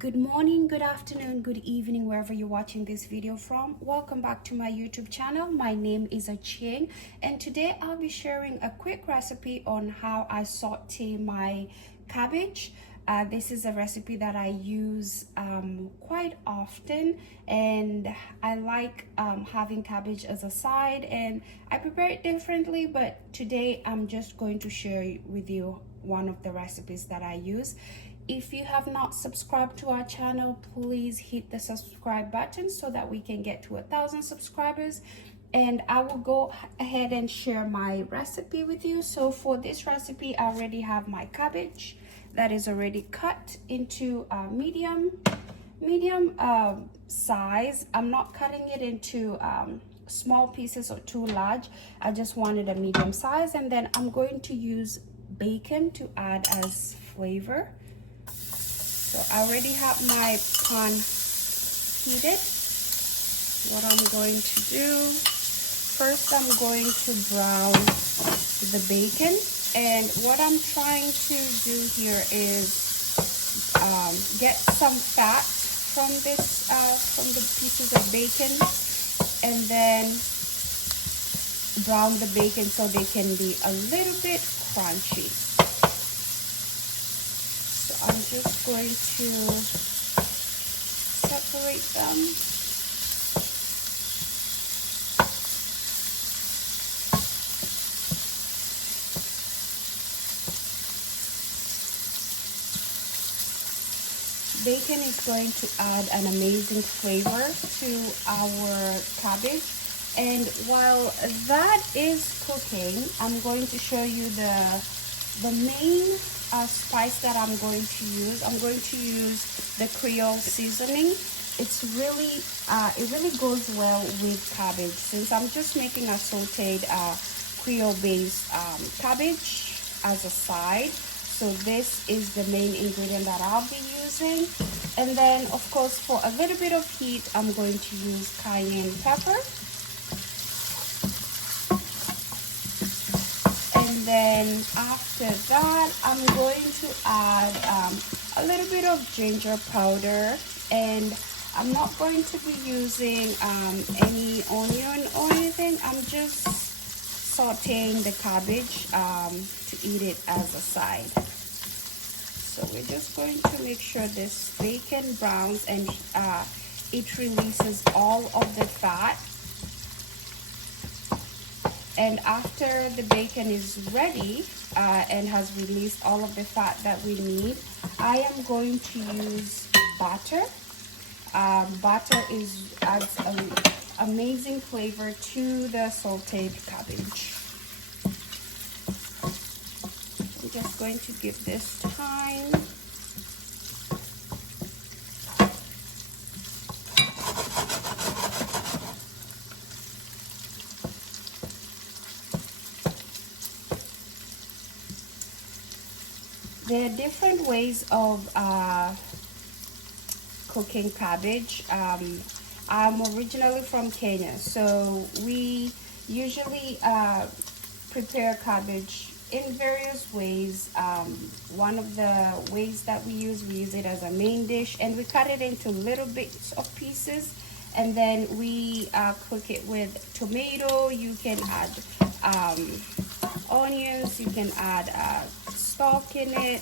Good morning, good afternoon, good evening, wherever you're watching this video from. Welcome back to my YouTube channel. My name is Aching, and today I'll be sharing a quick recipe on how I saute my cabbage. This is a recipe that I use quite often, and I like having cabbage as a side, and I prepare it differently, but today I'm just going to share with you one of the recipes that I use. If you have not subscribed to our channel, please hit the subscribe button so that we can get to 1,000 subscribers. And I will go ahead and share my recipe with you. So for this recipe, I already have my cabbage that is already cut into medium size. I'm not cutting it into small pieces or too large. I just wanted a medium size. And then I'm going to use bacon to add as flavor. So I already have my pan heated. What I'm going to do, first I'm going to brown the bacon. And what I'm trying to do here is get some fat from this, from the pieces of bacon, and then brown the bacon so they can be a little bit crunchy. I'm just going to separate them. Bacon is going to add an amazing flavor to our cabbage. And while that is cooking, I'm going to show you the main spice that I'm going to use. I'm going to use the Creole seasoning. It's really, it really goes well with cabbage, since I'm just making a sauteed Creole-based cabbage as a side. So this is the main ingredient that I'll be using. And then, of course, for a little bit of heat, I'm going to use cayenne pepper. And then after that, I'm going to add a little bit of ginger powder, and I'm not going to be using any onion or anything. I'm just sauteing the cabbage to eat it as a side. So we're just going to make sure this bacon browns and it releases all of the fat. And after the bacon is ready and has released all of the fat that we need, I am going to use butter. Butter adds an amazing flavor to the sauteed cabbage. I'm just going to give this time. There are different ways of cooking cabbage. I'm originally from Kenya, so we usually prepare cabbage in various ways. One of the ways that we use it as a main dish, and we cut it into little bits of pieces, and then we cook it with tomato. You can add onions, you can add stock in it.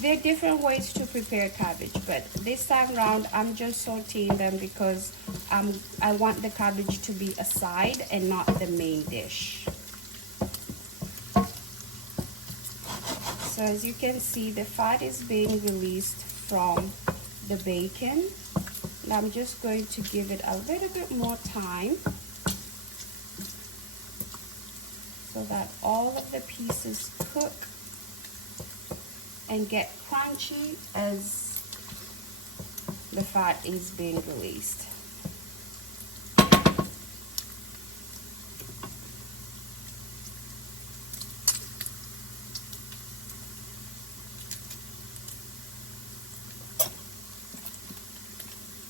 There are different ways to prepare cabbage, but this time around I'm just sauteing them because I want the cabbage to be a side and not the main dish. So as you can see, the fat is being released from the bacon, and I'm just going to give it a little bit more time so that all of the pieces cook and get crunchy as the fat is being released.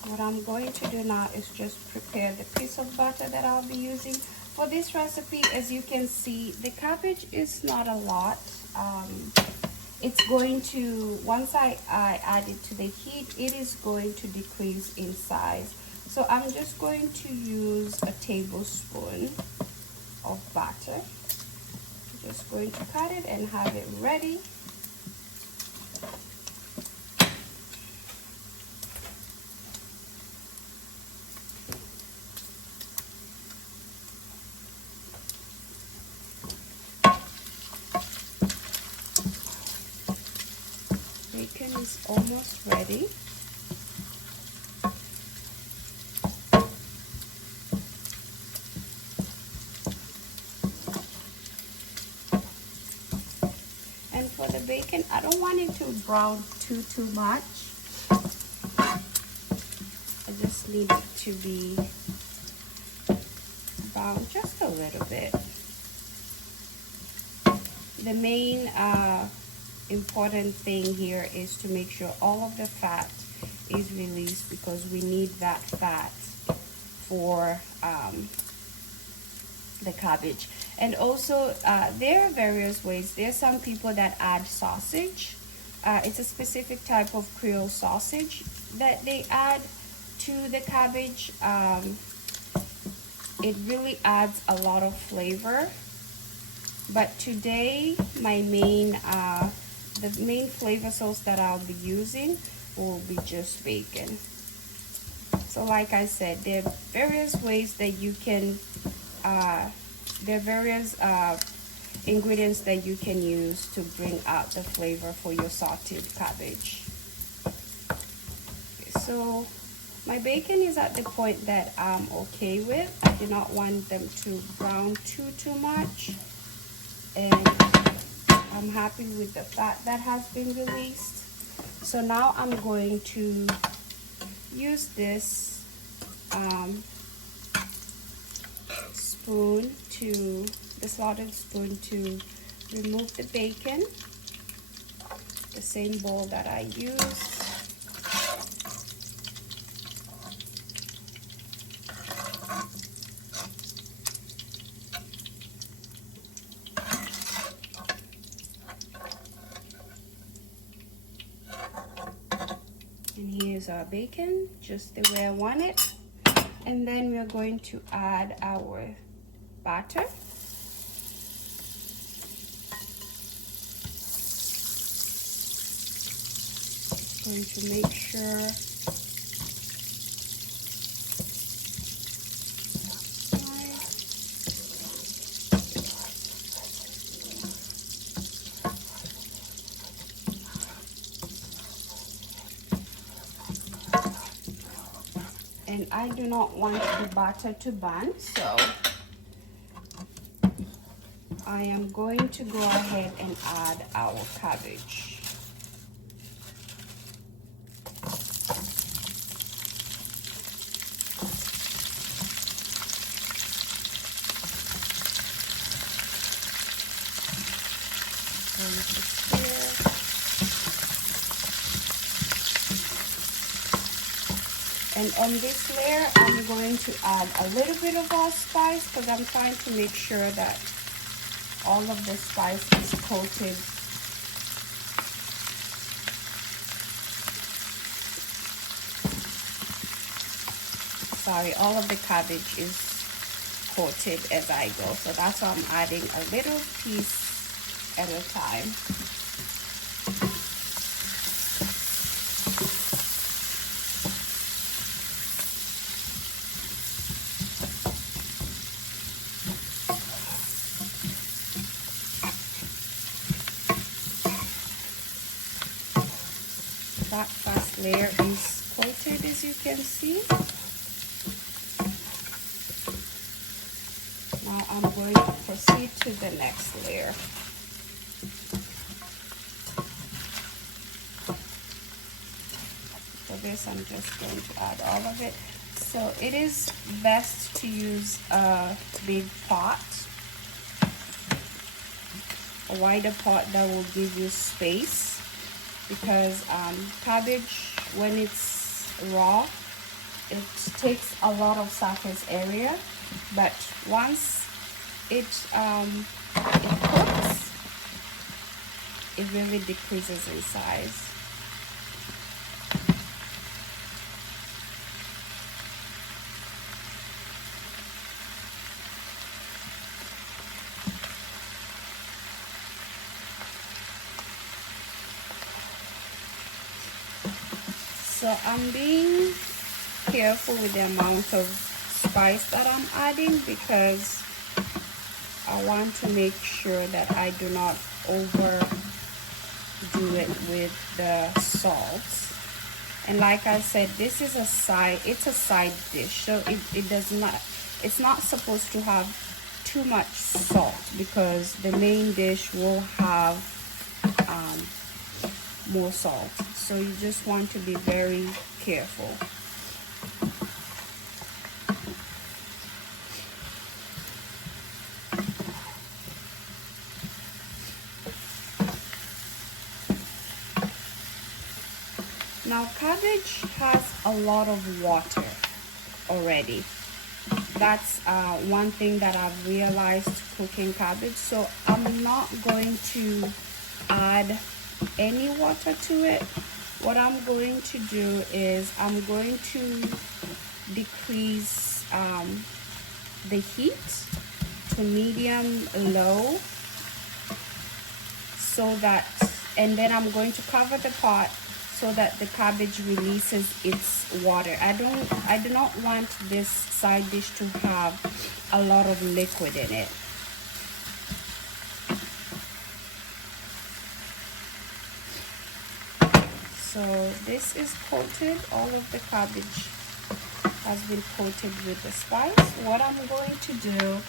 What I'm going to do now is just prepare the piece of butter that I'll be using for this recipe. As you can see, the cabbage is not a lot. it's going to, once I add it to the heat, it is going to decrease in size. So I'm just going to use a tablespoon of butter. Just going to cut it and have it ready. Bacon is almost ready. And for the bacon, I don't want it to brown too much. I just need it to be brown just a little bit. The main important thing here is to make sure all of the fat is released, because we need that fat for the cabbage. And also there are various ways. There's some people that add sausage. It's a specific type of Creole sausage that they add to the cabbage. It really adds a lot of flavor. But today my the main flavor sauce that I'll be using will be just bacon. So like I said, there are various ways that you can there are various ingredients that you can use to bring out the flavor for your sauteed cabbage. Okay, so my bacon is at the point that I'm okay with. I do not want them to brown too much. And I'm happy with the fat that has been released. So now I'm going to use this slotted spoon to remove the bacon. The same bowl that I used. And here's our bacon, just the way I want it. And then we're going to add our butter. Going to make sure and I do not want the butter to burn, so I am going to go ahead and add our cabbage. Going to stir. And on this layer, I'm going to add a little bit of allspice, because I'm trying to make sure that all of the spice is coated. Sorry, all of the cabbage is coated as I go. So that's why I'm adding a little piece at a time. That first layer is coated, as you can see. Now I'm going to proceed to the next layer. For this, I'm just going to add all of it. So it is best to use a big pot, a wider pot that will give you space. Because cabbage, when it's raw, it takes a lot of surface area, but once it cooks, it really decreases in size. So I'm being careful with the amount of spice that I'm adding because I want to make sure that I do not overdo it with the salt. And like I said, this is it's a side dish, so it's not supposed to have too much salt because the main dish will have more salt. So you just want to be very careful. Now, cabbage has a lot of water already. That's one thing that I've realized cooking cabbage. So I'm not going to add any water to it. What I'm going to do is I'm going to decrease the heat to medium low, so that, and then I'm going to cover the pot so that the cabbage releases its water. I do not want this side dish to have a lot of liquid in it. So this is coated, all of the cabbage has been coated with the spice. What I'm going to do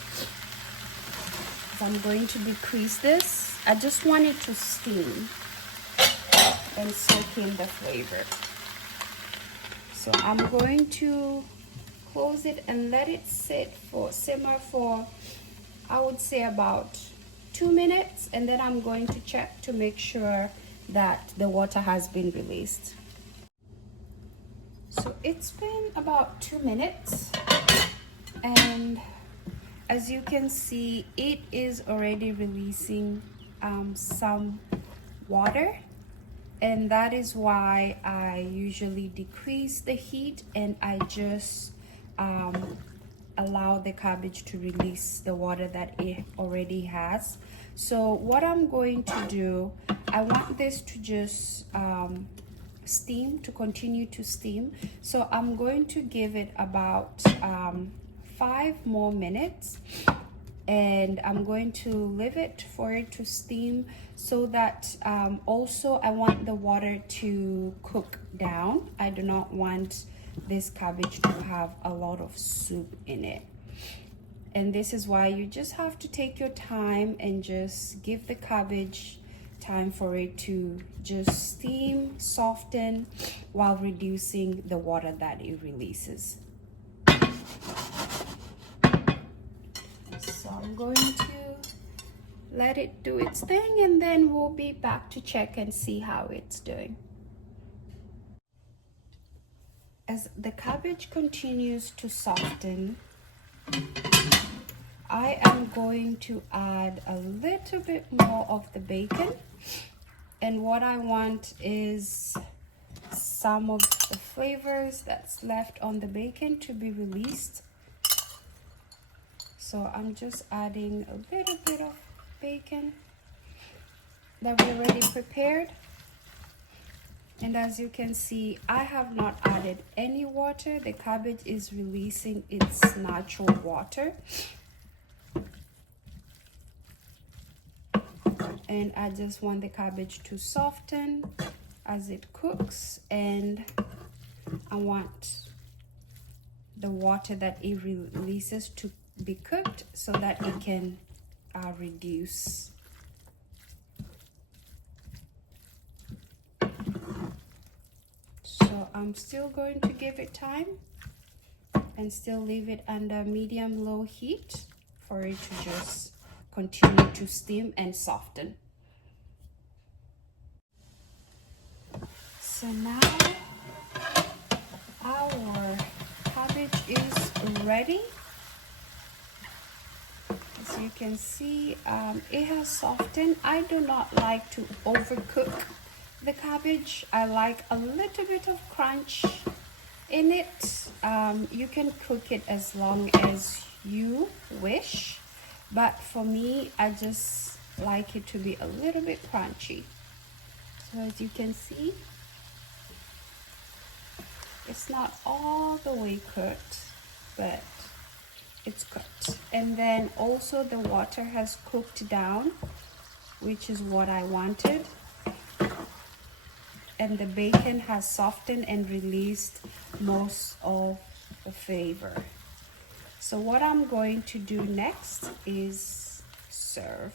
is I'm going to decrease this. I just want it to steam and soak in the flavor. So I'm going to close it and let it simmer for, I would say, about 2 minutes, and then I'm going to check to make sure that the water has been released. So it's been about 2 minutes, and as you can see, it is already releasing some water, and that is why I usually decrease the heat and I just allow the cabbage to release the water that it already has. So what I'm going to do, I want this to just steam, to continue to steam. So I'm going to give it about 5 more minutes, and I'm going to leave it for it to steam, so that also I want the water to cook down. I do not want this cabbage to have a lot of soup in it. And this is why you just have to take your time and just give the cabbage time for it to just steam, soften, while reducing the water that it releases. So I'm going to let it do its thing, and then we'll be back to check and see how it's doing. As the cabbage continues to soften, I am going to add a little bit more of the bacon, and what I want is some of the flavors that's left on the bacon to be released. So I'm just adding a little bit of bacon that we already prepared, and as you can see, I have not added any water. The cabbage is releasing its natural water, and I just want the cabbage to soften as it cooks, and I want the water that it releases to be cooked so that it can reduce. So I'm still going to give it time and still leave it under medium-low heat for it to just continue to steam and soften. So now our cabbage is ready. As you can see, it has softened. I do not like to overcook the cabbage. I like a little bit of crunch in it. You can cook it as long as you wish, but for me, I just like it to be a little bit crunchy. So as you can see, it's not all the way cooked, but it's cooked. And then also the water has cooked down, which is what I wanted. And the bacon has softened and released most of the flavor. So what I'm going to do next is serve.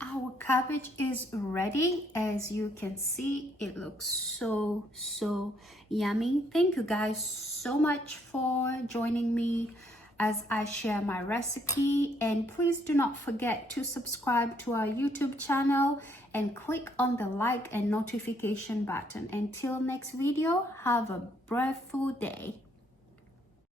Our cabbage is ready. As you can see, it looks so yummy. Thank you guys so much for joining me as I share my recipe, and please do not forget to subscribe to our YouTube channel and click on the like and notification button. Until next video, have a breathful day.